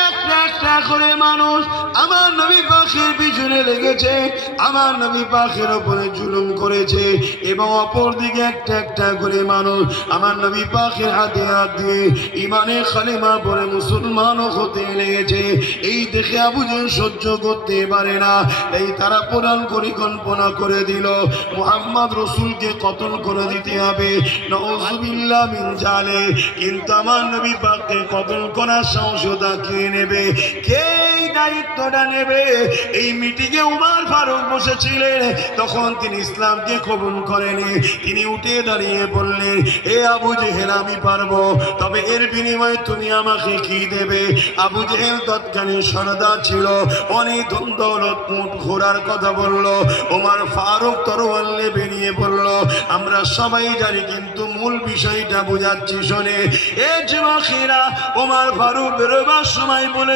একটা একটা করে মানুষ আমার নবী পিছনে লেগেছে। আমার নবী পাখের ওপরে জুলুম করেছে এবং অপর দিকে একটা একটা করে মানুষ আমার নবী পাখের হাতে হাত দিয়ে ইমানে খালেমা পরে মুসলমানও হতে লেগেছে। এই দেখে আবু জেহেল সহ্য করতে পারে না। এই তারা প্রধান পরিকল্পনা করে দিল, মোহাম্মদ রসুলকে কতল করে দিতে হবে? জালে। কিন্তু আমার নবী পাককে কতল করার সাহস দেখিয়ে নেবে? কে দায়িত্বটা নেবে। এই মিটিংয়ে উমার ফারুক বসেছিলেন। তখন তিনি ইসলামকে কবুল করেনি। তিনি উঠে দাঁড়িয়ে বললেন, এ আবু জেহেল, আমি পারব। তবে এর বিনিময়ে তুমি আমাকে কি দেবে? আবু জেহেল তৎকালীন সরদার ছিল। অনেক ধন দৌলত উট ঘোরার কথা বলল। ওমার ফারুক তরোয়াল্লে বেরিয়ে পড়ল আমরা সবাই জানি, কিন্তু মূল বিষয়টা বোঝাচ্ছি, শোনে। এ যুবকেরা ওমার ফারুক বেরোবার সময় বলে